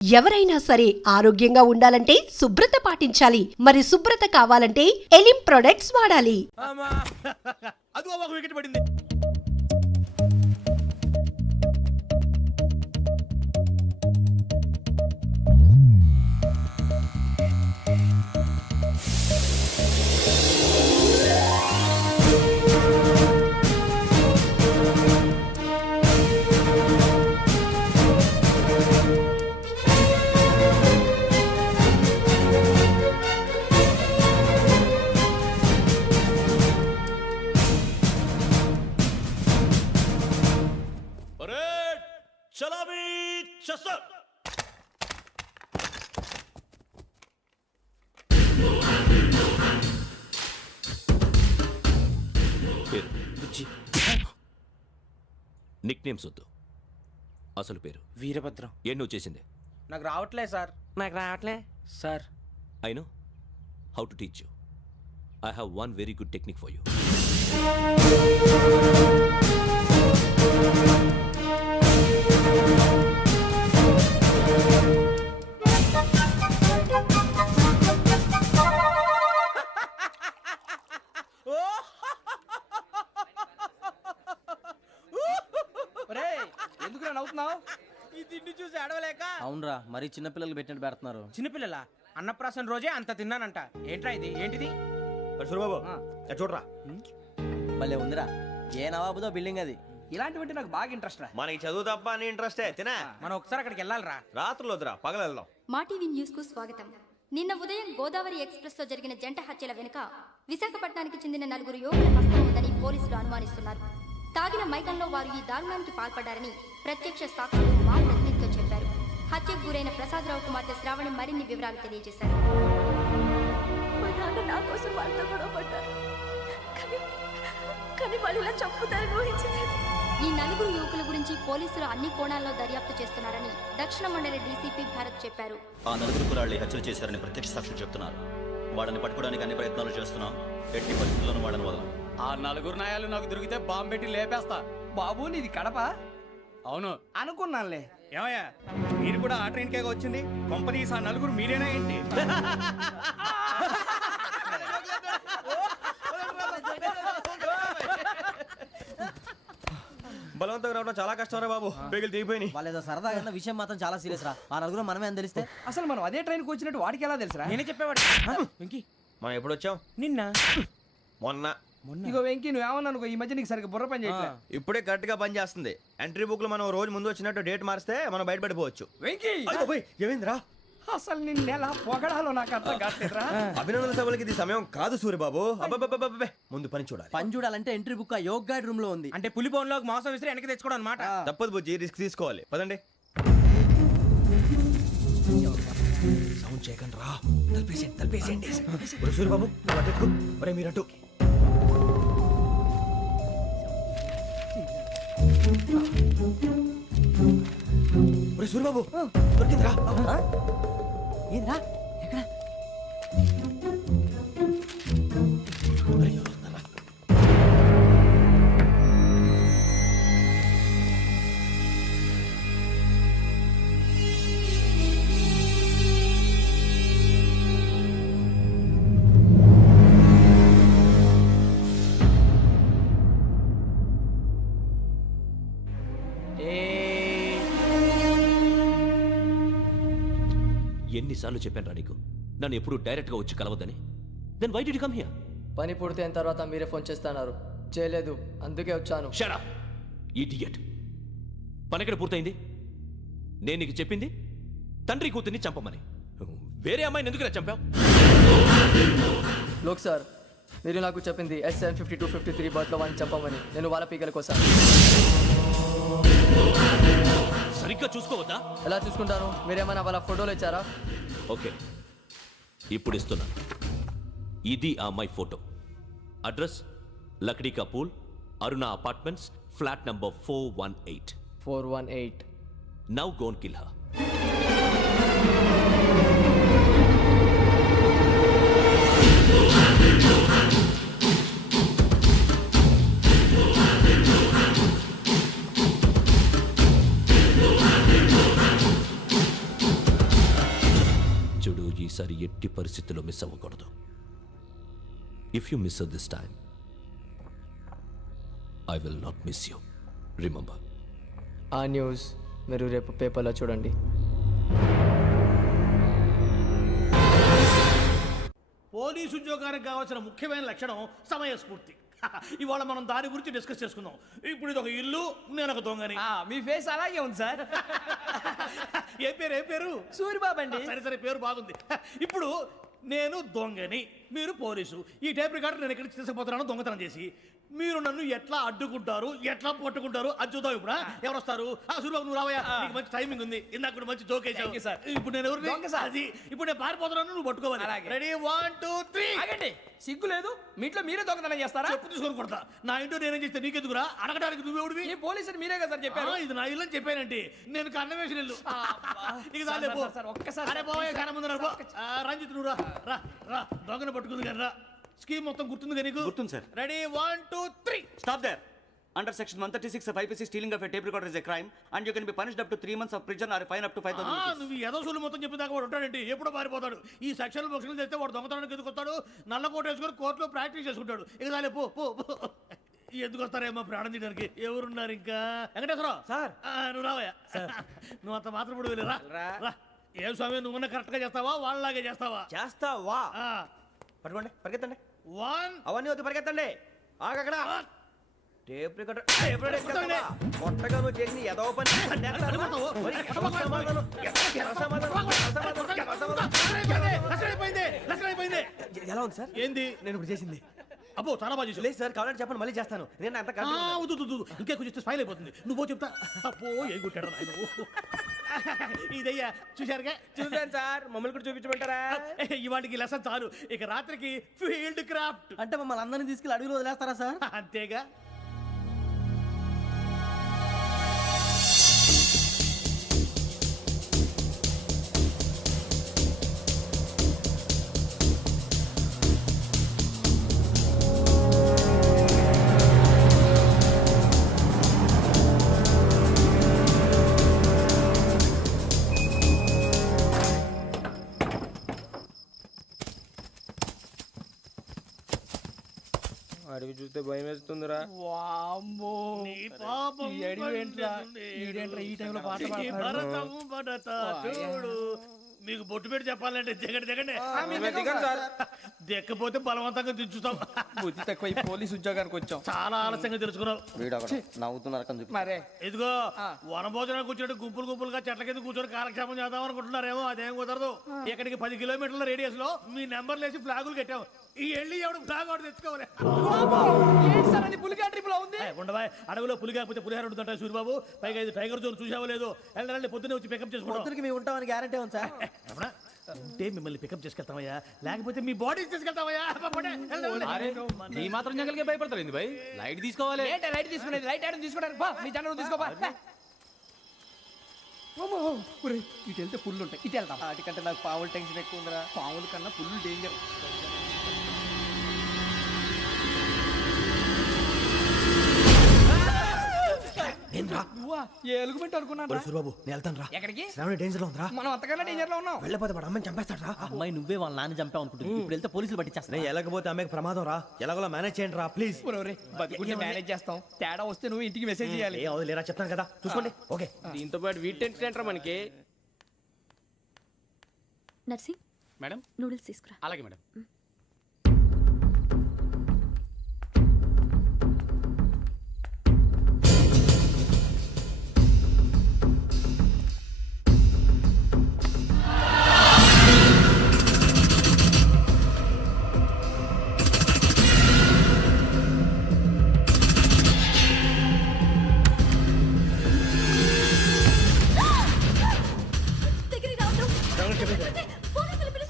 ఎవరైనా సరే ఆరోగ్యంగా ఉండాలంటే శుభ్రత పాటించాలి. మరి శుభ్రత కావాలంటే ఎలిం ప్రొడక్ట్స్ వాడాలి. అదో ఒక వికెట్ పడింది. నిక్ నేమ్స్ వద్దు, అసలు పేరు వీరభద్రం. ఏం నువ్వు చేసింది? నాకు రావట్లే సార్. నాకు రావట్లే sir. I know how to teach you. I have one very good technique for you. ఎందుకు నవ్వుతున్నావు? ఈ తిండి చూసి అడవలేక. అవునరా, మరి చిన్నపిల్లలు పెట్టినట్టు పెడుతున్నారు. చిన్నపిల్లల అన్నప్రాసన రోజే అంత తిన్నానంట. ఏంట్రా ఇది? ఏంటిది? బాబు చూడరా, భలే ఉందిరా. ఏ నవాబుదో బిల్డింగ్ అది. ఇలాంటివంటే నాకు బాగా ఇంట్రెస్ట్ రా. మనకి చదువు తప్ప అని ఇంట్రెస్టే. తినా మనం ఒకసారి అక్కడికి వెళ్ళాలిరా. రాత్రులు వద్దురా, పగలు వెళ్దాం. మా టీవీ న్యూస్ కు స్వాగతం. నిన్న ఉదయం గోదావరి ఎక్స్ప్రెస్ లో జరిగిన జంట హత్యల వెనుక విశాఖపట్నానికి చెందిన 4 యువకుల హస్తం ఉందని పోలీసులు అనుమానిస్తున్నారు. తాగిన మైకంలో వారు ఈ దారుణానికి పాల్పడ్డారని ప్రత్యక్ష సాక్షులు మా ప్రతినిధితో చెప్పారు. హత్యకు గురైన ప్రసాదరావు కుమార్తె శ్రావణి మరిన్ని వివరాలు తెలియజేశారు. నా కోసం వాళ్ళతో గొడవ పడ్డారు, కానీ వాళ్ళు ఇలా చంపుతారని ఊహించలేదు. ఈ 4 యువకుల గురించి పోలీసులు అన్ని కోణాల్లో దర్యాప్తు చేస్తున్నారని దక్షిణ మండలి డీసీపీ భరత్ చెప్పారు. ఆ 4 కుర్రాళ్లు హత్యలు చేశారని ప్రత్యక్ష సాక్షులు చెప్తున్నారు. వాళ్ళని పట్టుకోవడానికి అన్ని ప్రయత్నాలు చేస్తున్నాం. ఎట్టి పరిస్థితుల్లోనూ వాళ్ళని వదలం. ఆ 4 నాయాలు నాకు దొరికితే బాంబు పెట్టి లేపేస్తా. బాబు నీది కడప? అవును అనుకున్నానులే. ఏమయ్యా, మీరు కూడా ఆ ట్రైన్ కేగా వచ్చింది? కంపెనీస్ ఆ 4 మీరేనా ఏంటి? బలవంతంగా రావడం చాలా కష్టం రా బాబు. బేగులు దిగిపోయినాయి. వాళ్ళేదో సరదాగా విషయం మాత్రం చాలా సీరియస్ రా. ఆ 4 మనమే అని తెలిస్తే అసలు మనం అదే ట్రైన్కి వచ్చినట్టు వాడికి ఎలా తెలుసురా? నేనే చెప్పేవాడు. వెంకీ, మనం ఎప్పుడు వచ్చాం? నిన్న మొన్న. ఇగో వెంకీ, నువ్వేమన్నా అనుకో, ఈ మధ్య నీకు సరిగ్గా బుర్ర పని చేయట్లేదు. ఇప్పుడే కరెక్ట్ గా పని చేస్తుంది. ఎంట్రీ బుక్ లో మనం రోజు ముందు వచ్చినట్టు డేట్ మారిస్తే మనం బయటపడిపోవచ్చు. వెంకీ, ఏమైందిరా? అసలు నిన్న ఎలా పొగడాలో నాకు అర్థం కాట్లేదురా. అభినందన సభలకి ఇది సమయం కాదు సూర్యబాబు. అబ్బబ్బబ్బబ్బే, ముందు పని చూడాలి. పని చూడాలంటే ఎంట్రీ బుక్ ఆ యోగ్ గైడ్ రూమ్ లో ఉంది. అంటే పులి బోన్ లోకి మాంసం విసిరి వెనక్కి తెచ్చుకోవడం అనమాట. తప్పదు బుజ్జి, రిస్క్ తీసుకోవాలి. పదండి. సౌండ్ చేయకండి రా. తలపేసేయండి. సూర్యబాబు ఒరే మీరట్టు. ఒరే సూర్యబాబు, దొరికిందిరా. ఏంద్రా ఎక్కడ? ఎన్నిసార్లు చెప్పాను రా నీకు, నన్ను ఎప్పుడు డైరెక్ట్గా వచ్చి కలవద్దని? Then why did you come here? పని పూర్తయిన తర్వాత మీరే ఫోన్ చేస్తున్నారు. చేయలేదు, అందుకే వచ్చాను. Shut up idiot. పని ఎక్కడ పూర్తయింది? నేను నీకు చెప్పింది తండ్రి కూతుర్ని చంపమని. వేరే అమ్మాయిని ఎందుకు చంపావు? లోక్ సార్, మీరు నాకు చెప్పింది SN 5253 బర్త్లో వాడిని చంపమని. నేను వాళ్ళ పీకల కోసం. సరిగ్గా చూసుకోవద్దా? ఎలా చూసుకుంటాను? మీరేమైనా వాళ్ళ ఫోటోలు ఇచ్చారా? ఓకే, ఇప్పుడు ఇస్తున్నా. ఇది ఆ అమ్మాయి ఫోటో. అడ్రస్ లక్డీ కా pool, Aruna apartments, flat number 418. 418. Now go and kill her. చూడు, ఈసారి ఎట్టి పరిస్థితుల్లో మిస్ అవ్వకూడదు. If you miss this time I will not miss you. Remember. ఆ న్యూస్ మీరు రేపు పేపర్లో చూడండి. పోలీసు ఉద్యోగానికి కావాల్సిన ముఖ్యమైన లక్షణం సమయస్ఫూర్తి. ఇవాళ మనం దాని గురించి డిస్కస్ చేసుకుందాం. ఇప్పుడు ఇది ఒక ఇల్లు, నేను ఒక దొంగని. మీ ఫేస్ అలాగే ఉంది సార్. ఏ పేరు? సూరిబాబు అండి. సరే పేరు బాగుంది. ఇప్పుడు నేను దొంగని, మీరు పోలీసు. ఈ టైప్ రికార్డు నేను ఎక్కడికి తీసుకుపోతున్నాను దొంగతనం చేసి. మీరు నన్ను ఎట్లా అడ్డుకుంటారు, ఎట్లా పట్టుకుంటారు అది చూద్దాం. ఇప్పుడు ఎవరు వస్తారు? సూరిబాబు నువ్వు రావయ్యా, నీకు మంచి టైమింగ్ ఉంది. ఇందాక కూడా మంచి జోక్ వేసావు సార్. ఇప్పుడు నేను ఎవరు? అది ఇప్పుడు నేను పారిపోతున్నాను, నువ్వు పట్టుకోవాలి. రెడీ 1 2 3. ఆగండి, సిగ్గు లేదు? మీ ఇంట్లో మీరే దొంగతనం చేస్తారా? చెప్పు తీసుకొని కొడతా. నా ఇంట్లో నేనేం చేస్తే నీకెందుకురా? అడగడానికి నువ్వెవడివి? ఈ పోలీసులు మీరే కదా సార్ చెప్పారు. ఇది నా ఇల్లు అని చెప్పానంటే నేను కన్నవేసిన ఇల్లు. ఇక చాలే పో. ఒక్కసారి అరే పోయే కన్న ముందు రంజిత్ నువ్వు రా దొంగను పట్టుకుంది కానీ రా. స్కీమ్ మొత్తం గుర్తుంది కానీ నీకు? గుర్తుంది sir. Ready 1 2 3. Stop there. Under section 136 of IPC, stealing of a tape recorder is a crime and you can be punished up to 3 months of prison or a fine up to 5,000 rupees. నువ్వు ఎదసూలు మొత్తం చెప్పేదాకా వాడు ఉంటాడండి. ఎప్పుడో పారిపోతాడు. ఈ section బొక్షన్లు చేస్తే వాడు దొంగతనానికి ఎందుకు వస్తాడు? నల్ల కోట వేసుకొని కోర్టులో ప్రాక్టీస్ చేసుకుంటాడు. ఇక చాలే పో. ఎందుకు వస్తారేమో ప్రాణం తీయడానికి? ఎవరున్నారు ఇంకా? వెంకటేశ్వరరావు సార్. నువ్వు రావయ్యా. నువ్వు అంత మాత్రం ఇప్పుడు వెళ్ళి రా. ఏం స్వామి, నువ్వున్న కరెక్ట్ గా చేస్తావా వాళ్ళలాగే చేస్తావా? చేస్తావా? పట్టుకోండి, పరిగెత్తండి. 1 అవన్నీ వద్దు, పరిగెత్తండి. ఆగక్కడ టేప్ రికార్డర్ కొత్తగా నువ్వు చేసిన ఎదవ పని. ఎలా ఉంది సార్? ఏంది నేను ఇప్పుడు చేసింది? అబ్బో చాలా బాగా చేసావు. లేదు సార్, కావాలంటే చెప్పండి, మళ్ళీ చేస్తాను. నేను అంత ఇంకే కొంచెం స్పైల్ అయిపోతుంది. నువ్వు చెప్తా. అబ్బో ఏ కొట్టాడు నాయన. ఇదయ్యా చూశారుగా? చూసాను సార్, మమ్మల్ని కూడా చూపించమంటారా? ఇవాటికి లెసన్ చాలు. ఇక రాత్రికి ఫీల్డ్ క్రాఫ్ట్. అంటే మమ్మల్ని అందరినీ తీసుకెళ్ళి అడుగులో వదిలేస్తారా సార్? అంతేగా. అడిగి చూస్తే భయం వేస్తుందిరా. నీ పాపం ఈ టైంలో పాట ఈ భరతం భరత చూడు. మీకు బొట్టు పెట్టి చెప్పాలంటే దిగండి. దిక్కపోతే బలవంతంగా దించుతాం. బుద్ధి తక్కువ ఈ పోలీస్ ఉద్యోగానికి వచ్చాం. చాలా ఆలస్యంగా తెలుసుకున్నావు. నవ్వుతున్నారు మరే. ఇదిగో వనభోజనానికి కూర్చోండి, గుంపులుగా చెట్ల కింద కూర్చొని కాలక్షేపం చేద్దాం అనుకుంటున్నారేమో. అదేం కుదరదు. ఇక్కడికి 10 కిలోమీటర్ల రేడియస్ లో మీ నెంబర్లు వేసి ఫ్లాగులు కట్టాము. ఈ వెళ్ళి ఎవడు ఫ్లాగ్ ఆర్డర్ తెచ్చుకోవాలి. పులిగా ట్రిప్ లో ఉంది. ఉండవా, అడవిలో పులి కాకపోతే పులిహార ఉంటుంట సూరిబాబు. పైగా ఇది టైగర్ జోన్ చూసావో లేదో. వెళ్ళండి, పొద్దున్నే వచ్చి పికప్ చేసుకుంటాం. మేము ఉంటామని గ్యారంటీ ఉంది సార్. అంటే మిమ్మల్ని పికప్ చేసుకెళ్తామయ్యా, లేకపోతే మీ బాడీ తీసుకెళ్తామయ్యా. ఈ మాత్రం జంగల్కే భయపడతారు ఏంది భయ్? లైట్ తీసుకోవాలి. లైట్ తీసుకునేది లైట్ ఆడని తీసుకోవడానికి మీ జనం తీసుకోపా. ఇటు వెళ్తే పుల్లు ఉంటాయి, ఇటు వెళ్తాం. వాటికంటే నాకు పావులు టెన్షన్ ఎక్కువ ఉందిరా. పావుల కన్నా పుల్లు డేంజర్. ఎలుగుబెట్టి అనుకున్నాను. సూరిబాబు నేను వెళ్తాను రా. ఎక్కడికి? శ్రావణి డేంజర్ లో ఉందిరా. మనం అంతకన్నా డేంజర్ లో ఉన్నాం. వెళ్ళపోతే వాడు అమ్మని చంపేస్తాడు రా. అమ్మాయి నువ్వే వాళ్ళ నాన్న చంపావు అనుకుంటుంది. ఇప్పుడు వెళ్తే పోలీసులు పట్టించేస్తా. నేను వెళ్ళకపోతే అమ్మకి ప్రమాదం రా. ఎలాగోలా మేనేజ్ చేయండి రా ప్లీజ్. బతుకుంటే మేనేజ్ చేస్తాం. తేడా వస్తే నువ్వు ఇంటికి మెసేజ్ చేయాలి. ఏ అవును లేరా, చెప్తాను కదా, చూసుకోండి. ఓకే. దీంతో పాటు వీటి టెన్షన్ ఏంట్రా మనకి? నర్సి మేడం నూడిల్స్ తీసుకురా. అలాగే మేడం.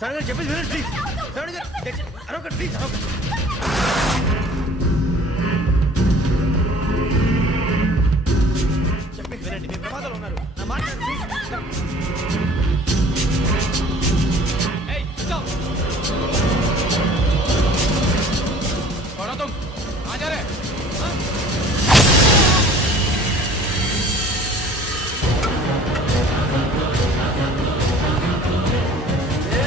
శ్రావణి చెప్పేసి వినండి ప్లీజ్. శ్రావణి గారు అరొకటి ప్లీజ్. చెప్పేసి వినండి, మీరు ప్రమాదాలు ఉన్నారు. నా మాట ప్లీజ్. ఏయ్ చల్ छोड़ो तुम, कहाँ जा रहे? ఏ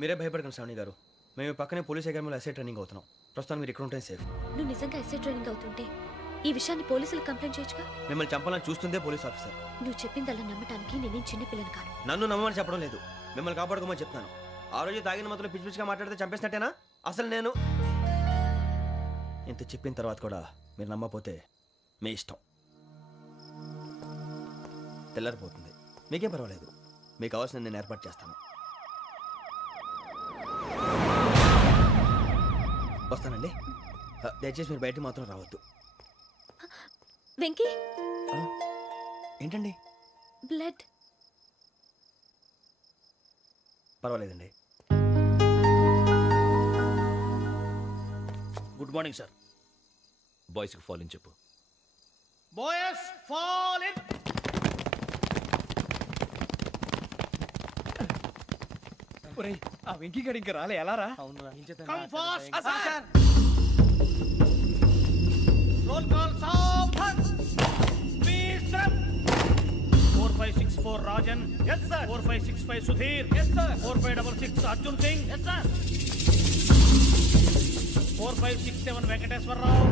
మీరే భయపడకండి శ్రావణి గారు. మేము పక్కనే పోలీస్ అకాడమీలో ఎస్ఐ ట్రైనింగ్ అవుతున్నాం. ప్రస్తుతం మీరు ఇక్కడ ఉంటే సేఫ్. నువ్వు నిజంగా ఎస్ఐ ట్రైనింగ్ అవుతుంటే ఈ విషయాన్ని పోలీసులకు కంప్లైంట్ చేయొచ్చుగా. మిమ్మల్ని చంపాలని చూస్తుందే పోలీస్ ఆఫీసర్. నువ్వు చెప్పిందల్లా నమ్మటానికి నేనేం చిన్నపిల్లని కాను. నన్ను నమ్మమని చెప్పడం లేదు, మిమ్మల్ని కాపాడుకోమని చెప్తాను. ఆ రోజు తాగిన మొదలు పిచ్చి పిచ్చిగా మాట్లాడితే చంపేసినట్టేనా? అసలు నేను ఇంత చెప్పిన తర్వాత కూడా మీరు నమ్మపోతే మీ ఇష్టం. తెల్లారిపోతుంది, మీకేం పర్వాలేదు. మీకు కావాల్సిన నేను ఏర్పాటు చేస్తాను. వస్తానండి. దయచేసి మీరు బయటికి మాత్రం రావద్దు. వెంకీ, ఏంటండి? బ్లడ్. పర్వాలేదండి. Good morning sir. బాయ్స్కి ఫాల్ ఇన్ చెప్పు. Boys fall in. ఒరేయ్, ఆ వెంకీ గడి ఇంకా రాలే, ఎలా రా? Come fast. రోల్ కాల్ సావధాన్. Speed step. 4564 Rajan. yes sir. 4565 Sudheer. yes sir. 4566 Arjun Singh. yes sir. 4567 Venkateswara Rao.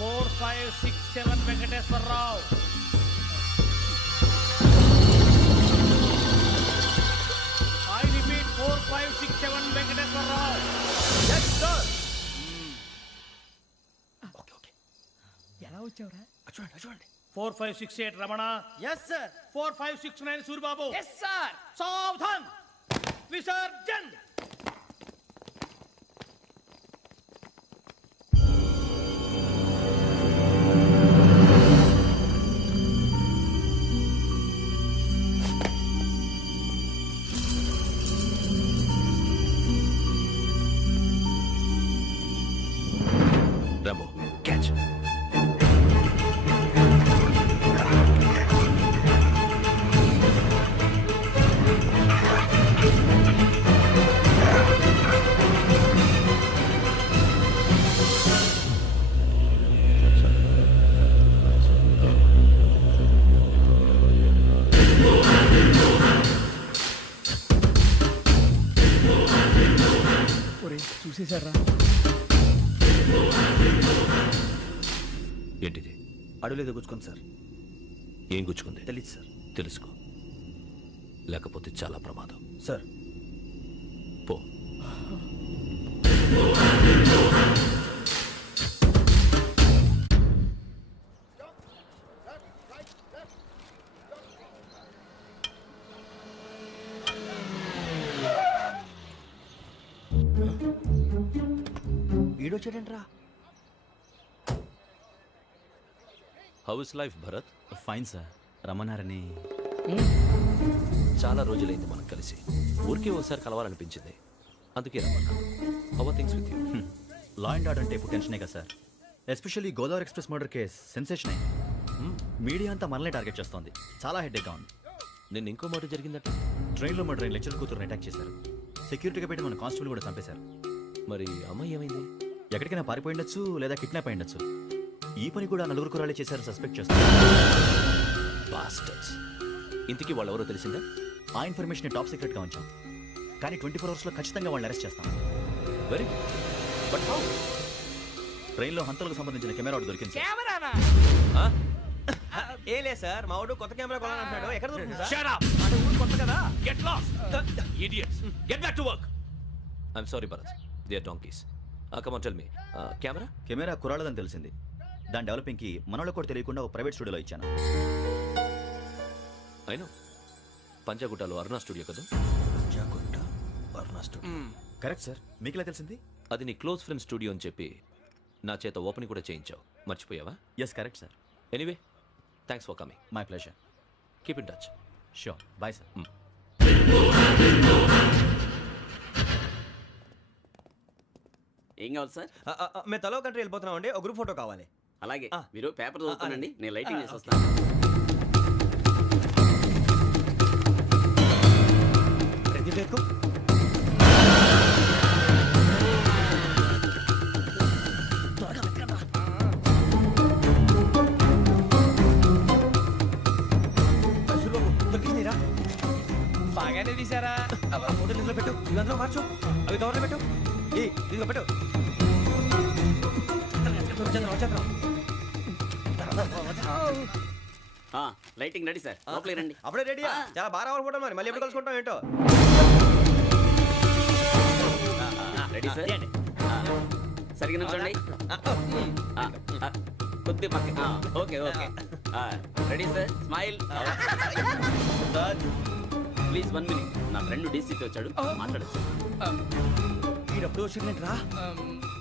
4567 Venkateswara Rao. I repeat 4567 Venkateswara Rao. Yes, sir. Okay okay. ఎలా వచ్చావురా? చూడండి చూడండి. 4568 Ramana. Yes sir. 4569 Suribabu. Yes sir. సావధాన్. విసర్జన్. Rambo catch. ఒరేయ్, చూసేశారా? ఏంటిది? అడవిలో గుచ్చుకుంది సార్. ఏం గుచ్చుకుంది? తెలీదు సార్. తెలుసుకో, లేకపోతే చాలా ప్రమాదం. సార్ పో. ఈడొచ్చాడంట్రా. How is life Bharat? Fine sir. రమ్మన్నారని. చాలా రోజులైంది మనం కలిసి. ఊరికే ఒకసారి కలవాలనిపించింది, అందుకే రమ్మన్నా. How are things with you? Law and order అంటే ఇప్పుడు టెన్షనే కదా sir. Especially Godavari express murder case sensation అయింది. మీడియా అంతా మనల్ని టార్గెట్ చేస్తోంది. చాలా హెడ్ఏక్గా ఉంది. నిన్న ఇంకో మాట జరిగిందట. ట్రైన్లో మర్డర్ అయిన లెక్చర్ కూతురుని అటాక్ చేశారు. సెక్యూరిటీగా పెట్టి మన కానిస్టేబుల్ కూడా చంపేశారు. మరి అమ్మాయి ఏమైంది? ఎక్కడికైనా పారిపోయి ఉండొచ్చు, లేదా కిడ్నాప్ అయి ఉండొచ్చు. ఈ పని కూడా నలుగురు కురాలే చేశారు సస్పెక్ట్ చేస్తారు. బాస్టర్స్. ఇంతకీ వాళ్ళెవరో తెలిసిందా? ఆ ఇన్ఫర్మేషన్ టాప్ సీక్రెట్గా ఉంచాం, కానీ 24 అవర్స్లో ఖచ్చితంగా వాళ్ళని అరెస్ట్ చేస్తాం. Very good. But how? ట్రైన్లో హంతలకు సంబంధించిన కెమెరా ఒకటి దొరికింది సార్. కెమెరానా? ఏ లే సార్, మా వాడు కొత్త కెమెరా కొనాలంటున్నాడు. ఎక్కడ దొరుకుతుంది సార్? Shut up! అంటే ఊరు కొత్త కదా. Get lost! Idiots! Get back to work! I'm sorry, Bharat. They are donkeys. Come on, tell me. Camera? Camera కురాలదని తెలిసింది. దాని డెవలపింగ్కి మనలో కూడా తెలియకుండా ఒక ప్రైవేట్ స్టూడియోలో ఇచ్చాను. I know. పంజాగుట్టలో అరుణా స్టూడియో కదా? జాగుంట అరుణా స్టూడియో. Correct sir. మీకు ఎలా తెలిసింది? అది నీ క్లోజ్ ఫ్రెండ్ స్టూడియో అని చెప్పి నా చేత ఓపెనింగ్ కూడా చేయించావు. మర్చిపోయావా? Yes correct sir. Anyway, thanks for coming. My pleasure. Keep in touch. Sure. Bye sir. ఏం కావాలి సార్? మేము తలో కంట్రీ వెళ్ళిపోతున్నాం అండి. ఒక గ్రూప్ ఫోటో కావాలి. అలాగే, ఆ. మీరు పేపర్ చదువుతానండి, అలాగే. నేను లైటింగ్ ఆ, చేసి ఓకే. వస్తాను. రెడ్డి టేకు. బాగానే తీసారా ఫోటోలు ఇందులో పెట్టు ఇవి అందులో మార్చు అవి కవర్లో పెట్టు ఇదిగో పెట్టు వచ్చేద్దాం. లైటింగ్ రెడీ సార్ లోపలికి రండి అప్పుడే రెడీ చాలా బాగా రావాలి ఫోటో మరి మళ్ళీ ఎప్పుడు కలుసుకుంటాం ఏంటో రెడీ సార్ సరిగ్గా నుంచోండి కొద్ది పక్క okay okay ready sir smile please 1 minute నా ఫ్రెండ్ డీసీకి వచ్చాడు మాట్లాడచ్చు ఈడప్పుడు వచ్చిందంటరా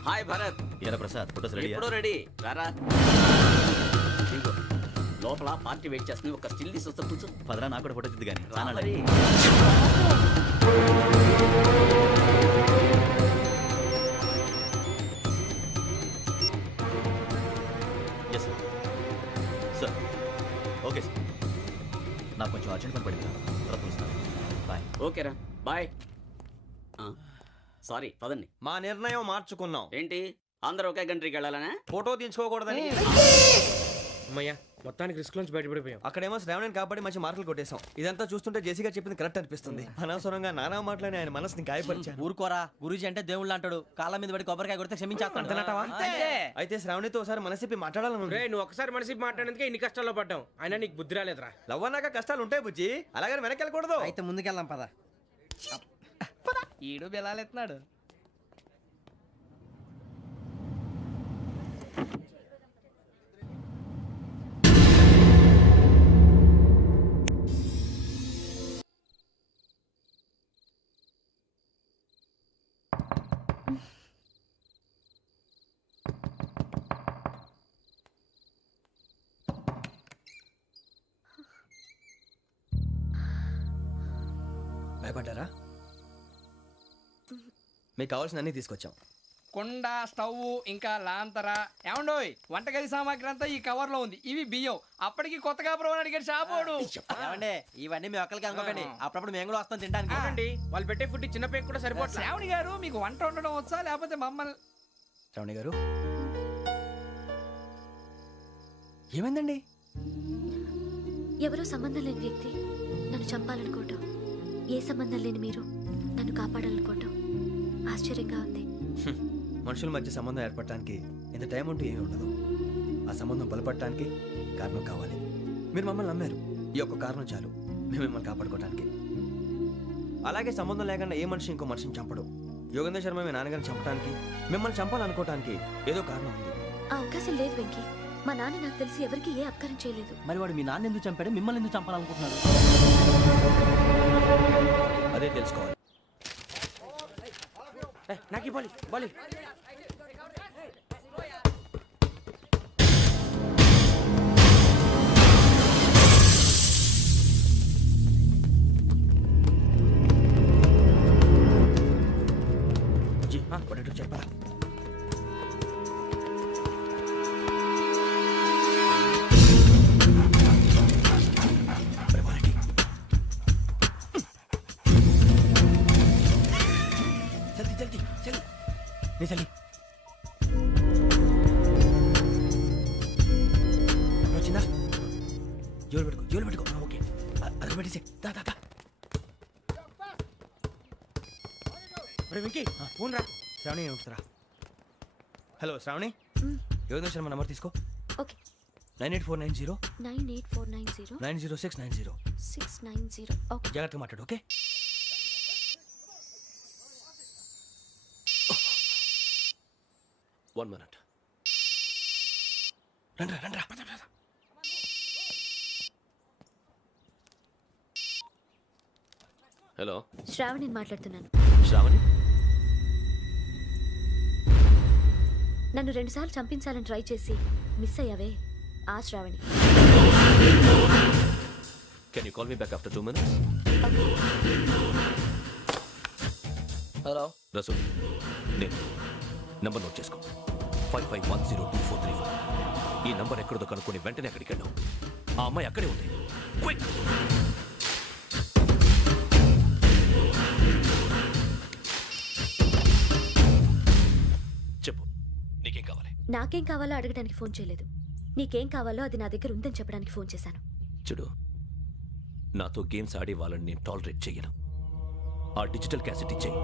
హాయ్ భరత్ ఏరా ప్రసాద్ ఫోటోస్ రెడీ ఎప్పుడో రెడీ రారా ఇదిగో, లోపల పార్టీ వెయిట్ చేస్తుంది ఒక స్టిల్ తీసి వస్తే కూర్చో పదరా నాకు కూడా ఫోటో తిద్దు కానీ రా మరి. Yes sir sir okay sir నాకు కొంచెం అర్జెంట్ పని పడింది తర్వాత పిలుస్తాను బాయ్ ఓకేరా బాయ్ సారీ పదండి మా నిర్ణయం మార్చుకున్నాం ఏంటి అందరూ ఒకే కంట్రీకి వెళ్ళాలనే ఫోటో తీసుకోకూడదని అమ్మయ్యా మొత్తానికి రిస్క్ నుంచి బయటపడిపోయాం. అక్కడేమో శ్రావణిని కాబట్టి మంచి మార్కులు కొట్టేశాం. ఇదంతా చూస్తుంటే జేసీగా చెప్పింది కరెక్ట్ అనిపిస్తుంది. అనవసరంగా నానా మాటలని ఆయన మనసుని గాయపరిచాను. ఊరుకోరా గురూజీ అంటే దేవుళ్ళు అంటాడు. కాళ్ళ మీద పడి కొబ్బరికాయ కొడితే క్షమించేస్తాడంటావా? అయితే శ్రావణితో ఒకసారి మనసిప్పి మాట్లాడాలను. రే నువ్వు ఒకసారి మనసి మాట్లాడేందుకే ఇన్ని కష్టాల్లో పడ్డాం. అయినా నీకు బుద్ధి రాలేదురా. లవ్ అన్నాక కష్టాలు ఉంటాయి బుజ్జి, అలాగని వెనక్కి వెళ్ళకూడదు. అయితే ముందుకెళ్దాం పద. ఈడు బెలాలెత్తున్నాడు. భయపడ్డారా? మీకు కావాల్సిన అన్ని తీసుకొచ్చాం. కుండ, స్టవ్, ఇంకా లాంతర. ఏమండోయ్ వంటగది సామాగ్రి అంతా ఈ కవర్ లో ఉంది. ఇవి బియ్యం. అప్పటికి కొత్తగా బ్రౌన్ అడిగాడు షాపోడు. ఏమండి ఇవన్నీ మీ ఒక్కరికి అనుకోకండి. అప్పుడప్పుడు మేము కూడా వస్తాం తినడానికి. వాళ్ళు పెట్టే ఫుడ్ చిన్న పేక్ కూడా సరిపోతుంది. శ్రావణి గారు మీకు వంట వండడం వచ్చా లేకపోతే మమ్మల్ని? శ్రావణి గారు ఏమైందండి? ఎవరో సంబంధం లేని వ్యక్తి నన్ను చంపాలనుకోవటం, ఏ సంబంధం లేని మీరు నన్ను కాపాడాలనుకోవటం ఆశ్చర్యంగా ఉంది. మనుషుల మధ్య సంబంధం ఏర్పడటానికి ఇంత టైం ఉంటే ఏమీ ఉండదు. ఆ సంబంధం బలపడటానికి కారణం కావాలి. మీరు మమ్మల్ని నమ్మారు, ఈ ఒక్క కారణం చాలు మేము మిమ్మల్ని కాపాడుకోవడానికి. అలాగే సంబంధం లేకుండా ఏ మనిషి ఇంకో మనిషిని చంపడు. యోగేంద్ర శర్మ మీ నాన్నగారిని చంపడానికి, మిమ్మల్ని చంపాలనుకోవటానికి ఏదో కారణం ఉంది. ఆ అవకాశం లేదు వెంకీ. మా నాన్న నాకు తెలిసి ఎవరికి ఏ అపకారం చేయలేదు. మరి వాడు మీ నాన్న ఎందుకు చంపాడు, మిమ్మల్ని ఎందుకు చంపాలనుకుంటున్నాడు? అదే తెలుసుకోవాలి. నాకు ఇవ్వాలి బాలి. చెప్పరా? చలి వచ్చిందా? జోలు పెట్టుకో. ఓకే అది పెట్టేసి వెంకీ ఫోన్ రా. శ్రావణి ఉంటుందిరా. హలో శ్రావణి, యోగేంద్ర శర్మ నంబర్ తీసుకో. ఓకే. 98490 98490 90690. 690. ఓకే. జాగ్రత్తగా మాట్లాడు. ఓకే. One minute. రండ్రా. హలో, శ్రావణిని మాట్లాడుతున్నాను. శ్రావణి. నన్ను 2 సార్లు చంపించాలని ట్రై చేసి మిస్ అయ్యావే, ఆ Shravani. Can you call me back after 2 minutes? Hello Rasool, నేను నంబర్ నోట్ చేసుకో. 55102435. ఈ నంబర్ ఎక్కడదో కనుక్కొని వెంటనే అక్కడికి వెళ్ళాం. ఆ అమ్మాయి అక్కడే ఉంది. క్విక్. చెప్పు, నీకేం కావాలి? నాకేం కావాలో అడగడానికి ఫోన్ చేయలేదు. నీకేం కావాలో అది నా దగ్గర ఉందని చెప్పడానికి ఫోన్ చేశాను. చూడు, నాతో గేమ్స్ ఆడే వాళ్ళని నేను టాలరేట్ చెయ్యను. ఆ డిజిటల్ క్యాసెట్ ఇచ్చేయి.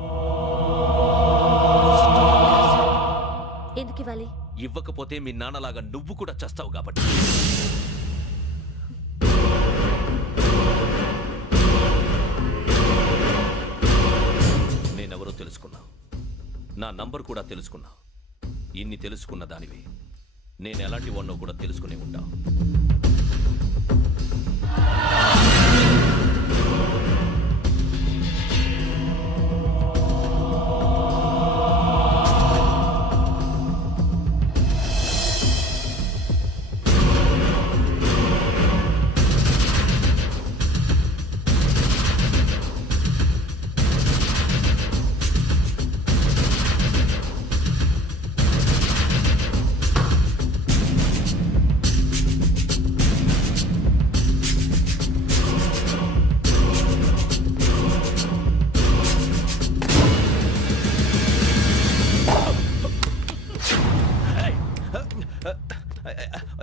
ఎందుకు ఇవ్వాలి? ఇవ్వకపోతే మీ నాన్నలాగా నువ్వు కూడా చస్తావు కాబట్టి. నేనెవరో తెలుసుకున్నా, నా నంబర్ కూడా తెలుసుకున్నా. ఇన్ని తెలుసుకున్న దానివి నేను ఎలాంటి వాడినో కూడా తెలుసుకునే ఉంటా.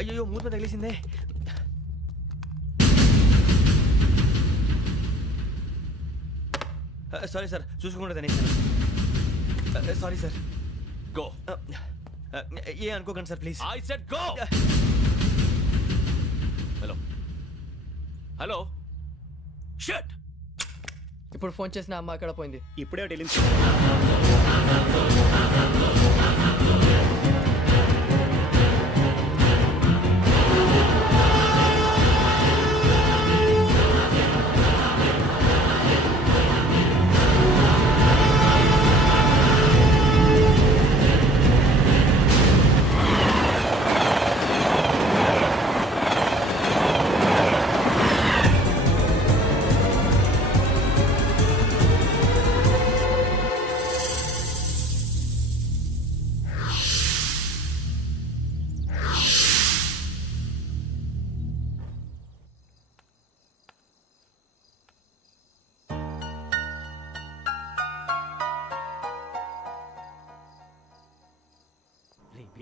అయ్యో మూత తగిలేసిందే. సారీ సార్, చూసుకోకుండా తినేసాను. Sorry sir. గో. ఏ అనుకోకండి sir please. I said go. Hello hello shut. ఇప్పుడు ఫోన్ చేసిన అమ్మ అక్కడ పోయింది. ఇప్పుడే వెళ్ళింది.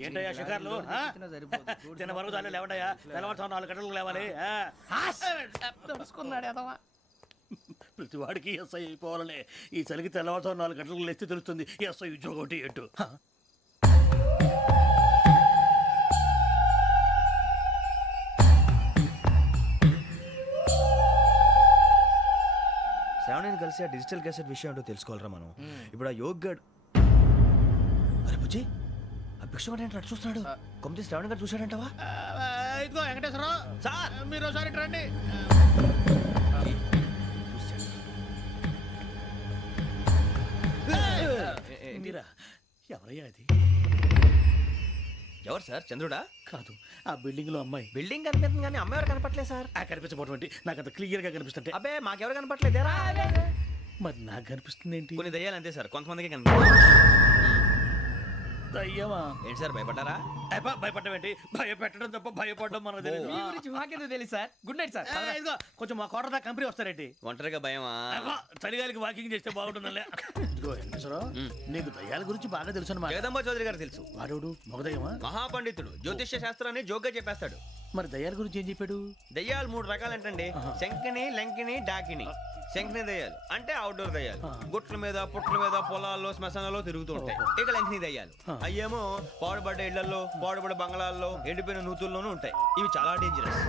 ఏంటయ్యా షికార్లు? తిన వరకు చాలు లేవండయ్యా. తెల్లవారుతో 4 గంటలకు లేవాలి. తెలుసుకున్నాడు ఎదవా. ప్రతి వాడికి ఎస్ఐ అయిపోవాలనే ఈ చలికి తెల్లవారుతో 4 గంటలకు లేస్తే తెలుస్తుంది ఎస్ఐ ఉద్యోగం ఒకటి ఎట్టు. శ్రావణిని కలిసి ఆ డిజిటల్ క్యాసెట్ విషయం ఏంటో తెలుసుకోవాలరా మనం. ఇప్పుడు ఆ యోగ్ గడ్. అరే బుజ్జి, ఆ భిక్షం అంటే అటు చూస్తున్నాడు. కొమ్మతి శ్రావణి గారు చూశాడంటావా? ఇదిగో వెంకటేశ్వరరావు సార్, మీరు ఒకసారి ఇటు రండి. మీరా? ఎవరయ్యా అది? ఎవరు సార్? చంద్రుడా? కాదు, ఆ బిల్డింగ్ లో అమ్మాయి. బిల్డింగ్ కనిపిస్తుంది కానీ అమ్మాయి ఎవరు కనపట్లేదు సార్. కనిపించబోటువంటి నాకు అంత క్లియర్ గా కనిపిస్తుంటే. అబ్బే మాకెవరు కనపట్లేదేరా? మరి నాకు కనిపిస్తుంది ఏంటి? కొన్ని దయ్యాలు అంతే సార్, కొంతమందికి కనిపిస్తుంది. దయ్యమా? ఏంటి సార్ భయపడ్డారా? భయపడడం ఏంటి? భయపెట్టడం తప్ప భయపడడం మనకు తెలియదు. మీ గురించి మాకేదో తెలుసు సార్. Good night sir. ఇదిగో కొంచెం మా కోట దాకా కంపెనీ వస్తారేంటి? ఒంటరిగా భయమా? చలిగాలికి వాకింగ్ చేస్తే బాగుంటుందిలే. ఇదిగో వెంకటేశ్వరరావు, నీకు దయ్యాల గురించి బాగా తెలుసు అన్నమాట. జగదంబ చౌదరి గారు తెలుసు. వాడు మగదయ్యమా? మహాపండితుడు, జ్యోతిష్య శాస్త్రాన్ని జోగ్గా చెప్పేస్తాడు. మరి దయ్యాల గురించి ఏం చెప్పాడు? దయ్యాలు 3 రకాలంటండి. శంకిని, లంకిని, డాకిని. శంకిని దయ్యాలు అంటే అవుట్డోర్ దయ్యాలు, గుట్ల మీద పుట్ల మీద పొలాల్లో శ్మశానాల్లో తిరుగుతూ ఉంటాయి. ఇక లంకిని దయ్యాలు అయ్యేమో పాడుబడ్డ ఇళ్లలో, పాడుబడ్డ బంగ్లాల్లో, ఎండిపోయిన నూతుల్లోనూ ఉంటాయి. ఇవి చాలా డేంజరస్.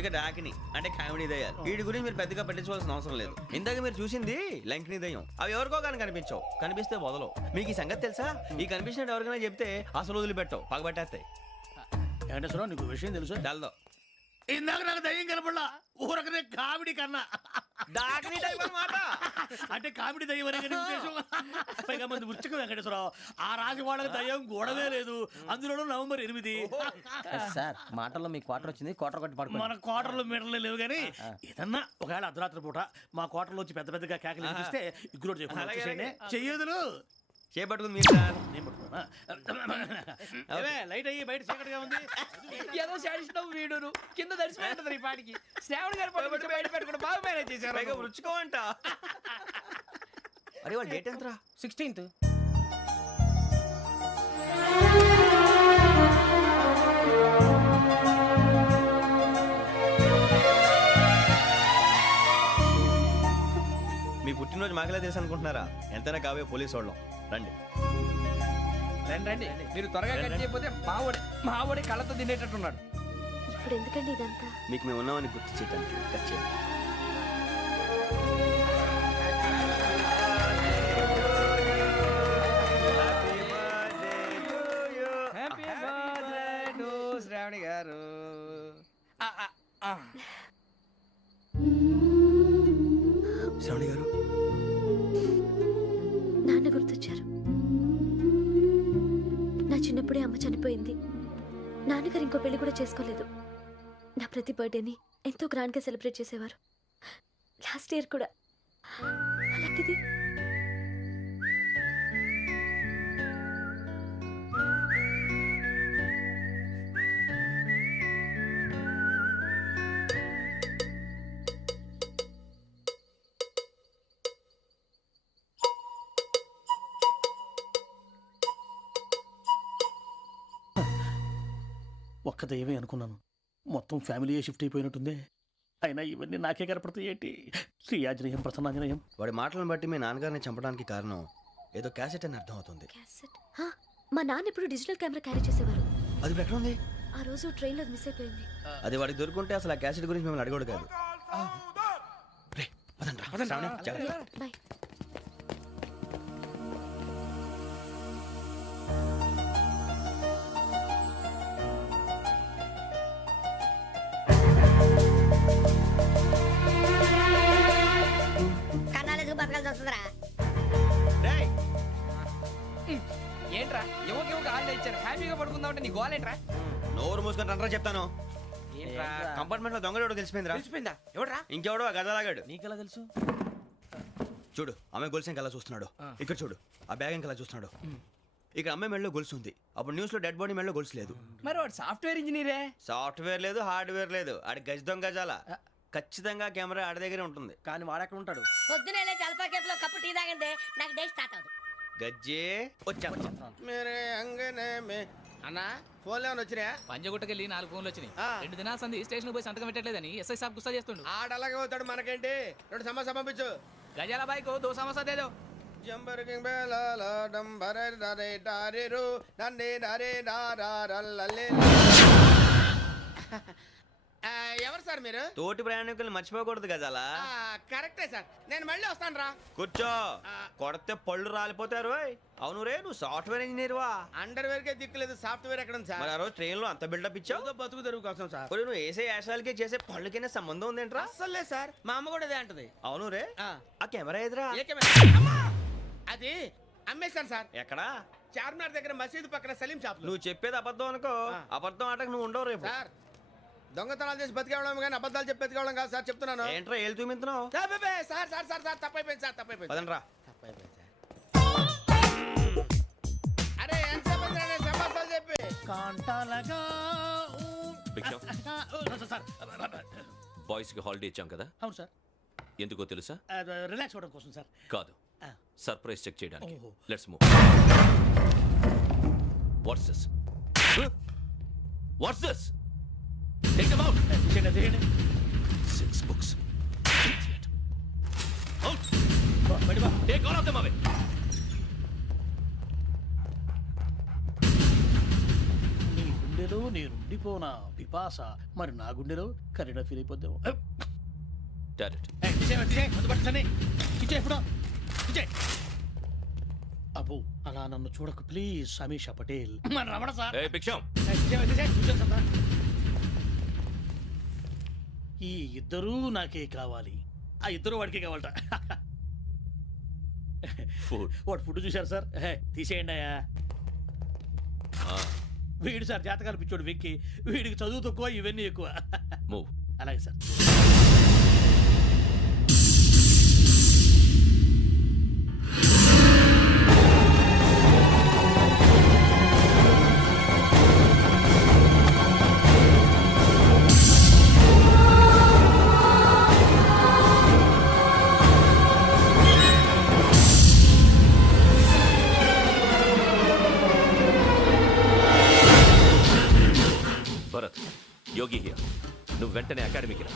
ఇక డాకిని అంటే కామెడీ దయ్యాలు. వీటి గురించి మీరు పెద్దగా పట్టించుకోవాల్సిన అవసరం లేదు. ఇందాక మీరు చూసింది లంకిని దయ్యం. అవి ఎవరికో కానీ కనిపించవు, కనిపిస్తే వదలవు. మీకు ఈ సంగతి తెలుసా? ఈ కనిపించినట్టు ఎవరికైనా చెప్తే అసలు వదిలిపెట్టవు, పగబట్టేస్తాయి. వెంకటేశ్వరరావు, నీకు విషయం తెలుసు? డల్దో. ఇందాక నాకు దయ్యం కనపడలా, ఊరకనే కామెడీ కన్నా. డాకిని టైప్ అన్నమాట. అంటే కామెడీ దయ్యం అనే కదా ఉద్దేశం. పైగా మంది ఉచ్చకం వెంకటేశ్వరరావు. ఆ రాజు వాళ్ళకి దయ్యం గొడవే లేదు. అందులోనూ నవంబర్ 8. సార్ మాటల్లో మీ క్వార్టర్ వచ్చింది, క్వార్టర్ కొట్టి పడుకో. మన క్వార్టర్లో మీటర్లు లేవు కానీ ఏదన్నా ఒకవేళ అర్ధరాత్రి పూట మా క్వార్టర్లో వచ్చి పెద్ద పెద్దగా కేకలు వినిపిస్తే ఇగ్గురు చెయ్యదులు చేపట్టుకుంది మీరు సార్. నేను పట్టుకున్నా. లైట్ అయ్యి బయట చీకటిగా ఉంది. ఏదో శాడిస్తావు వీడును కింద దర్శనం ఈ పాటికి. శ్రావణ్ గారు పట్టుబట్టి బయట పెట్టుకుంటే బాగా మేనేజ్ చేశారు. రుచుకోమంట. అరే వాళ్ళు డేట్ ఎంతరా? 16th. మీ పుట్టినరోజు మాకలే తెలుసు అనుకుంటున్నారా? ఎంతైనా కావే పోలీసు వాళ్ళం. రండి. రండి మీరు త్వరగా కట్ చేయకపోతే మావోడి కళ్ళతో తినేటట్టున్నాడు. ఇప్పుడు ఎందుకండి ఇదంతా? మీకు మేము ఉన్నామని గుర్తు చేయడానికి కట్ చేయండి. హ్యాపీ బర్త్డే టు శ్రావణి గారు. శ్రావణి గారు, నాన్న గుర్తొచ్చారు. నా చిన్నప్పుడే అమ్మ చనిపోయింది. నాన్నగారు ఇంకో పెళ్లి కూడా చేసుకోలేదు. నా ప్రతి బర్త్డేని ఎంతో గ్రాండ్గా సెలబ్రేట్ చేసేవారు. లాస్ట్ ఇయర్ కూడా. అలాంటిది ఒక్క దయ్యమే అనుకున్నాను, మొత్తం ఫ్యామిలీయే షిఫ్ట్ అయిపోయినట్టుందే. అయినా ఇవన్నీ నాకే కనపడతాయి ఏంటి? శ్రీ ఆంజనేయం ప్రసన్నాంజనేయం. వాడి మాటలను బట్టి మీ నాన్నగారిని చంపడానికి కారణం ఏదో క్యాసెట్ అని అర్థం అవుతుంది. క్యాసెట్. మా నాన్న ఇప్పుడు డిజిటల్ కెమెరా క్యారీ చేసేవారు. అది ఇప్పుడు ఎక్కడ ఉంది? ఆ రోజు ట్రైన్లో మిస్ అయిపోయింది. అది వాడికి దొరుకుంటే అసలు ఆ క్యాసెట్ గురించి మిమ్మల్ని అడగడు కాదు. రే, పదండ్రా. శ్రావణి, జాగ్రత్త. బాయ్. ఏంట్రా యువకి హాలిడే ఇచ్చారు, హ్యాపీగా పడుకుందాం అంటే నీ గోలేంట్రా? నోరు మూసుకొని రండ్రా చెప్తాను. కంపార్ట్మెంట్ లో దొంగడు తెలిసిపోయిందిరా. తెలిసిపోయిందా? ఎవడ్రా? ఇంకెవడో ఆ గదలాగాడు. నీకెలా తెలుసు? చూడు, అమ్మాయి గొలుసు ఇంకలా చూస్తున్నాడు. ఇక్కడ చూడు, ఆ బ్యాగ్ ఇంకలా చూస్తున్నాడు. ఇక్కడ అమ్మాయి మెడలో గొలుసు ఉంది. అప్పుడు న్యూస్ లో డెడ్ బాడీ మెడలో గొలుసు లేదు. మరి వాడు సాఫ్ట్వేర్ ఇంజనీరే. సాఫ్ట్వేర్ లేదు, హార్డ్వేర్ లేదు. ఆడి గజ దొంగ గజాల. ఖచ్చితంగా కెమెరా ఆడి దగ్గరే ఉంటుంది. కానీ వాడెక్కడ ఉంటాడు? పొద్దునే లేచి అల్పా కేఫ్లో కప్పు టీ తాగిందే నాకు డే స్టార్ట్ అవుతుంది. గజ్జే వచ్చా. మేరే అంగనే మే అన్నా ఫోన్లో ఏమైనా వచ్చినాయా? పంజగుట్టకెళ్ళి 4 ఫోన్లు వచ్చినాయి. 2 దినాల సంది స్టేషన్ పోయి సంతకం పెట్టలేదని ఎస్ఐ సాబ్ గుస్తా చేస్తుండు. ఆడలాగే పోతాడు, మనకేంటి? 2 సమస్య పంపించు. గజాల బైక్ 2 సమస్య దేదో. జంబరకింగ్ బేలాల డంబరే డరే డారిరు నందే డరే డారల్లలే. ఎవరు సార్ మీరు? తోటి ప్రయాణికులు మర్చిపోకూడదు గజాల. కరెక్టే సార్, నేను మళ్ళీ వస్తాను రా. కూర్చో, కొడితే పళ్ళు రాలిపోతారు. అవును రే, నువ్వు సాఫ్ట్వేర్ ఇంజనీర్ వా? అండర్వేర్ కే దిక్కులేదు, సాఫ్ట్వేర్ ఎక్కడ ఉంది సార్? మరి ఆ రోజు ట్రైన్ లో అంత బిల్డప్ ఇచ్చావు. బతుకు తెరుగు కోసం సార్. ఒరేయ్, నువ్వు వేసే యాశాలకి చేసే పళ్ళకైనా సంబంధం ఉందేంట్రా? అస్సలు లేదు సార్, మా అమ్మ కూడా అదే అంటది. అవును రే, ఆ కెమెరా ఎదురా? ఏ కెమెరా? అమ్మా! అది అమ్మేశాను సార్. ఎక్కడా? చార్మినార్ దగ్గర మసీదు పక్కన సలీం షాప్. నువ్వు చెప్పేది అబద్ధం అనుకో. అబద్ధం ఆటకు నువ్వు ఉండవు రేపు. సార్, దొంగతనాలు చేసి బతికేవడం కానీ అబద్ధాలు చెప్పి బతికేవడం కాదు సార్, చెప్తున్నాను. ఏంట్రా ఏళ్ళు చూపించినావు? సార్ సార్ సార్ సార్ తప్పైపోయింది సార్, తప్పైపోయింది. పదండ్రా. తప్పైపోయింది సార్. అరే ఎంతసేపు సమాసాలు చెప్పి కాంటాలగా బాయ్స్ కి హాలిడే ఇచ్చాం కదా? అవును సార్. ఎందుకో తెలుసా? రిలాక్స్ అవ్వడం కోసం సార్. కాదు, సర్ప్రైజ్ చెక్ చేయడానికి. ఓహో. Let's move. What's this? What's this? Take them out. తీయండి. 6 books. Idiot. Out. Take all of them away. నీ గుండెలో నేను ఉండిపోనా పిపాస, మరి నా గుండెలో కరీడా ఫీల్ అయిపోద్దాము. Direct. అబ్బో, అలా నన్ను చూడకు please Sameesha Patel. Ramana sir. Hey, Biksham. ఈ ఇద్దరూ నాకే కావాలి, ఆ ఇద్దరు వాడికే కావాలట. Food. వాడు ఫుడ్ చూశారు సార్. తీసేయండి అయ్యా. వీడు సార్ జాతకాలు పిచ్చోడు వెక్కి, వీడికి చదువు తక్కువ, ఇవన్నీ ఎక్కువ. Move. అలాగే సార్. Bharat, Yogi here. నువ్వు వెంటనే అకాడమీకి రా.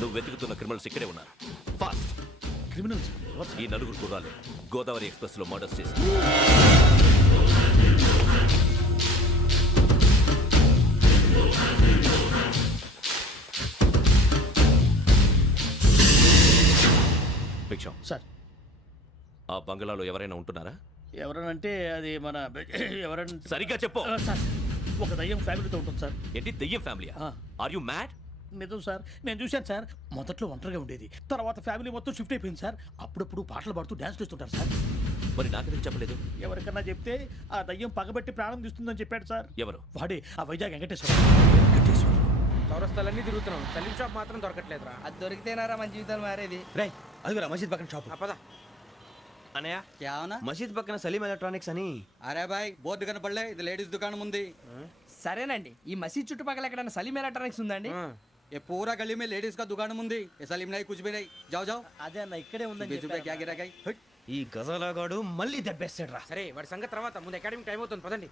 నువ్వు వెతుకుతున్న క్రిమినల్స్ ఇక్కడే ఉన్నారు. ఫాస్ట్. క్రిమినల్స్. ఈ నలుగురు కుర్రాలు గోదావరి ఎక్స్ప్రెస్ లో మర్డర్స్ చేసి భిక్షం సార్ ఆ బంగ్లాలో ఎవరైనా ఉంటున్నారా? ఎవరనంటే అది మన ఎవరంటే సరిగ్గా చెప్పు. సార్ ఒక దయ్యం ఫ్యామిలీతో ఉంటుంది సార్. ఏంటి దెయ్యం ఫ్యామిలీ? Are you mad? నిజం సార్, నేను చూశాను సార్. మొదట్లో ఒంటరిగా ఉండేది, తర్వాత ఫ్యామిలీ మొత్తం షిఫ్ట్ అయిపోయింది సార్. అప్పుడప్పుడు పాటలు పాడుతూ డ్యాన్స్ చేస్తుంటారు సార్. మరి నాకెందుకు చెప్పలేదు? ఎవరికన్నా చెప్తే ఆ దయ్యం పగబెట్టి ప్రాణం తీస్తుందని చెప్పాడు సార్. ఎవరు? వాడే ఆ వైజాగ్ వెంకటేశ్వర. చౌరస్తాలన్నీ తిరుగుతున్నాం, సలీం షాప్ మాత్రం దొరకట్లేదురా. అది దొరికితేనారా మన జీవితాలు మారేది. రై అదిగురా మసీద్ పక్కన షాప్. పద. అనయ్య क्या होना? మసీద్ పక్కన సలీం ఎలక్ట్రానిక్స్ అని. अरे भाई बहुत కనపడలే, ఇది లేడీస్ దుకాణం ఉంది. సరేనండి, ఈ మసీద్ చుట్టుపక్కల ఎక్కడైనా సలీం ఎలక్ట్రానిక్స్ ఉందండి? ये पूरा गली में लेडीज का दुकान मुंदी, ये सलीम नहीं कुछ भी नहीं. जाओ जाओ. అదే అన్న ఇక్కడే ఉందని 20 रुपए क्या गिरा गई. ఈ గజాలగాడు మళ్ళీ దెబ్బేస్తాడు రా. సరే వాడి సంగతి తర్వాత, ముందు అకాడమిక్ టైం అవుతుంది, పదండి.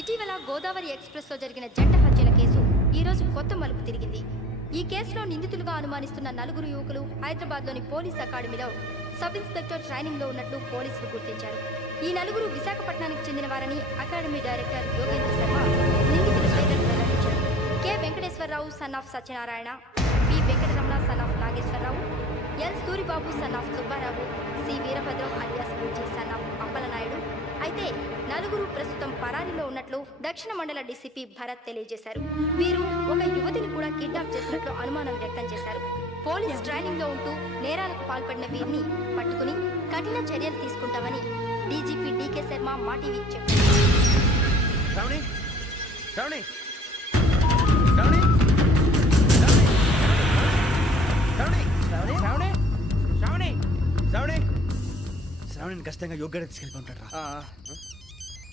ఇటీవల గోదావరి ఎక్స్ప్రెస్ లో జరిగిన జంట హత్యల కేసు ఈ రోజు కొత్త మలుపు తిరిగింది. ఈ కేసులో నిందితులుగా అనుమానిస్తున్న నలుగురు యువకులు హైదరాబాద్లోని పోలీస్ అకాడమీలో సబ్ ఇన్స్పెక్టర్ ట్రైనింగ్ లో ఉన్నట్లు పోలీసులు గుర్తించారు. ఈ నలుగురు విశాఖపట్నానికి చెందిన వారని అకాడమీ డైరెక్టర్ యోగేంద్ర శర్మ నిందితుల పేర్లను వెల్లడించారు. K Venkateswararao son of Satyanarayana, P Venkataramana son of Nageswararao, L Suribabu son of Subbarao, C Veerabhadram alias Bujji son of Appalanaidu. అయితే నలుగురు ప్రస్తుతం పరారీలో ఉన్నట్లు దక్షిణ మండల డీసీపీ భరత్ తెలియజేశారు. వీరు ఒక యువతిని కూడా కిడ్నాప్ చేసినట్లు అనుమానం వ్యక్తం చేశారు. పోలీస్ ట్రైనింగ్ లో ఉంటూ నేరాలకు పాల్పడిన వీరిని పట్టుకుని కఠిన చర్యలు తీసుకుంటామని డీజీపీ డీకే శర్మ మా టీవీకి చెప్పారు. శ్రావణి శ్రావణి శ్రావణి శ్రావణి శ్రావణి శ్రావణి శ్రావణి శ్రావణిని ఖచ్చితంగా యోగ్యత తీసుకెళ్ళి ఉంటాడు రా.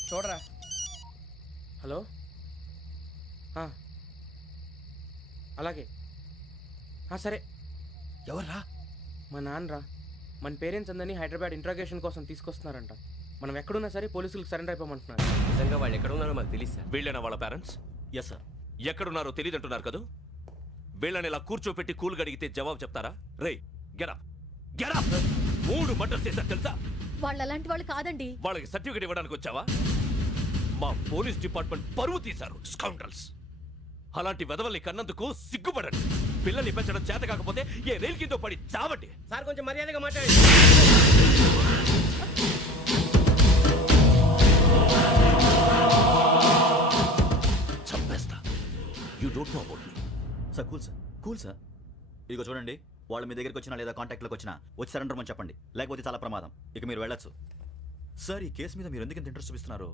చూడరా. హలో, అలాగే. సరే. ఎవర్రా? మా నాన్నరా. మన పేరెంట్స్ అందరినీ హైదరాబాద్ ఇంట్రాగేషన్ కోసం తీసుకొస్తున్నారంట. మనం ఎక్కడున్నా సరే పోలీసులకు సరెండర్ అయిపోమంటున్నారు. నిజంగా వాళ్ళు ఎక్కడ ఉన్నారో మాకు తెలియదు సార్. వీళ్ళైనా వాళ్ళ పేరెంట్స్? Yes sir. ఎక్కడున్నారో తెలియదు అంటున్నారు కదా. వీళ్ళని ఇలా కూర్చోపెట్టి కూల్ గడిగితే జవాబు చెప్తారా? రే గెటప్ గెటప్. 3 మర్డర్స్ చేశారు తెలుసా? వాళ్ళు అలాంటి వాళ్ళు కాదండి. వాళ్ళకి సర్టిఫికేట్ ఇవ్వడానికి వచ్చావా? మా పోలీస్ డిపార్ట్మెంట్ పరువు తీశారు స్కౌండ్రల్స్. అలాంటి వెధవల్ని కన్నందుకు సిగ్గుపడండి. పిల్లల్ని పెంచడం చేత కాకపోతే ఏ రైలు కింద పడి చావండి. సార్ కొంచెం మర్యాదగా మాట్లాడండి. చంపేస్తా. You don't know about me. Sir cool sir. ఇదిగో చూడండి, వాళ్ళు మీ దగ్గరికి వచ్చినా లేదా కాంటాక్ట్లోకి వచ్చినా వచ్చి సరెండర్ అని చెప్పండి, లేకపోతే చాలా ప్రమాదం. ఇక మీరు వెళ్ళొచ్చు. సార్, ఈ కేసు మీద మీరు ఎందుకు ఇంత ఇంట్రెస్ట్ చూపిస్తున్నారు?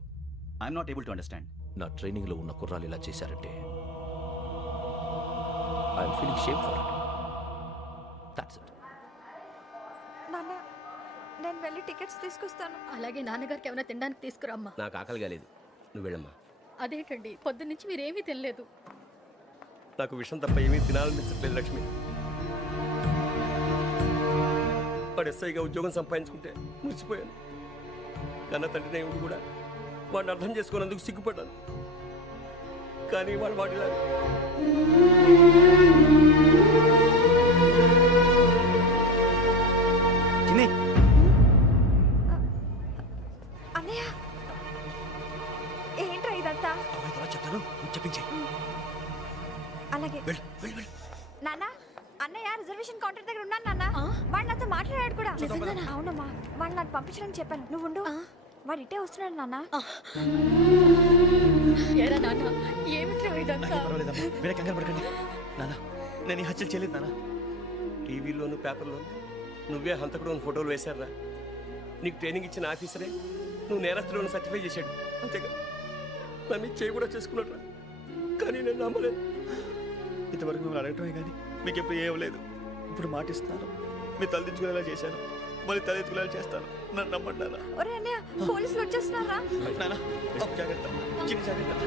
I'm not able to understand. నా ట్రైనింగ్ లో ఉన్న కుర్రాలు ఇలా చేశారంటే I'm feeling shame for it. That's it. నాన్న, నేను వెళ్ళి టికెట్స్ తీసుకొస్తాను. అలాగే నాన్నగారికి ఏమైనా తినడానికి తీసుకురమ్మా. నాకు ఆకలి కాలేదు, నువ్వు వెళ్ళమ్మా. అదేంటండి, పొద్దున్నుంచి మీరేమీ తినలేదు. నాకు విషయం తప్ప ఏమీ తినాలనిపించట్లేదు లక్ష్మి. వాడు ఎస్ఐగా ఉద్యోగం సంపాదించుకుంటే మురిసిపోయాను. కన్న తండ్రినే ఉండి కూడా వాడిని అర్థం చేసుకున్నందుకు సిగ్గుపడ్డాను. కానీ వాడిలా నిజంగానా? అవునమ్మా వాడు నాకు పంపించడానికి చెప్పాను నువ్వు ఉండు వాడు ఇట్టే వస్తున్నాడు నాన్న ఏరా నాన్న ఏమిట్రా ఇదంతా? పర్వాలేదమ్మా మీరే కంగారు పడకండి. నాన్న నేను ఈ హత్యలు చేయలేదు నాన్న. టీవీలోను పేపర్లోను నువ్వే హంతకుడు అని ఫోటోలు వేశారా? నీకు ట్రైనింగ్ ఇచ్చిన ఆఫీసరే నువ్వు నేరస్తులను సర్టిఫై చేశాడు. అంతేగా నా మీద చేయి కూడా చేసుకున్నాడు. కానీ నేను నమ్మలేదు. ఇంతవరకు మిమ్మల్ని అడగటమే కానీ మీకు ఎప్పుడు ఏం లేదు. ఇప్పుడు మాటిస్తున్నాను, మీరు తలదించుకునేలా చేశాను, మళ్ళీ తలెత్తుకునేలా చేస్తాను. నన్ను నమ్మండి నాన్న. ఒరే అన్నయ్య పోలీసులు వచ్చేస్తున్నారా నాన్న జాగ్రత్త, చిన్న జాగ్రత్త.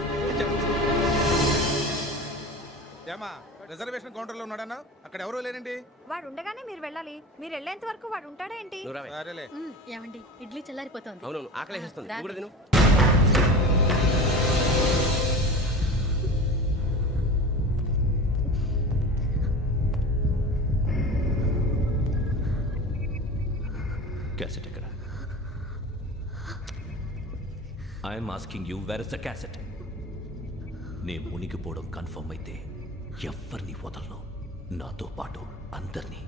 ఏమా రిజర్వేషన్ కౌంటర్లో ఉన్నాడన్నా? అక్కడ ఎవరూ లేనండి. వాడు ఉండగానే మీరు వెళ్ళాలి మీరు వెళ్ళేంత వరకు వాడు ఉంటాడా ఏంటి సరేలే. ఏమండి ఇడ్లీ చల్లారిపోతుంది. అవును ఆకలేస్తుంది. నువ్వు కూడా తిను. క్యాసెట్ ఎక్కడ? I'm asking you where is the cassette? నే మునిగిపోవడం కన్ఫర్మ్ అయితే ఎవ్వరిని వదలను. నాతో పాటు అందరినీ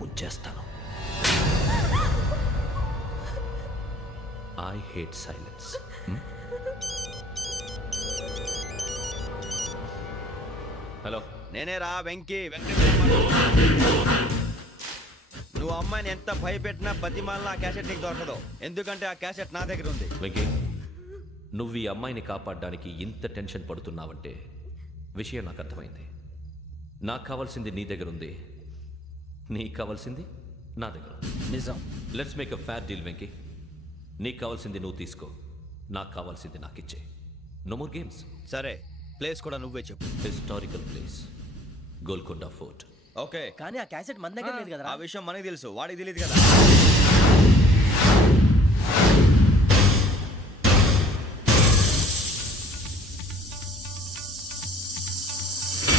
ముంచేస్తాను. I hate silence. హలో, నేనే రా వెంకీ నువ్వు అమ్మాయిని ఎంత భయపెట్టినా బతిమాలిన ఆ క్యాసెట్ నీకు దొరకదు. ఎందుకంటే ఆ క్యాసెట్ నా దగ్గర ఉంది. వెంకీ, నువ్వు ఈ అమ్మాయిని కాపాడడానికి ఇంత టెన్షన్ పడుతున్నావంటే విషయం నాకు అర్థమైంది. నాకు కావాల్సింది నీ దగ్గర ఉంది, నీకు కావాల్సింది నా దగ్గర. నిజం. Let's make a fair deal Venky. నీకు కావాల్సింది నువ్వు తీసుకో, నాకు కావాల్సింది నాకు ఇచ్చే. No more games. సరే, ప్లేస్ కూడా నువ్వే చెప్పు. Historical place, Golconda fort. Okay, కానీ ఆ క్యాసెట్ మన దగ్గర లేదు కదా. ఆ విషయం మనకి తెలుసు, వాడికి తెలియదు కదా.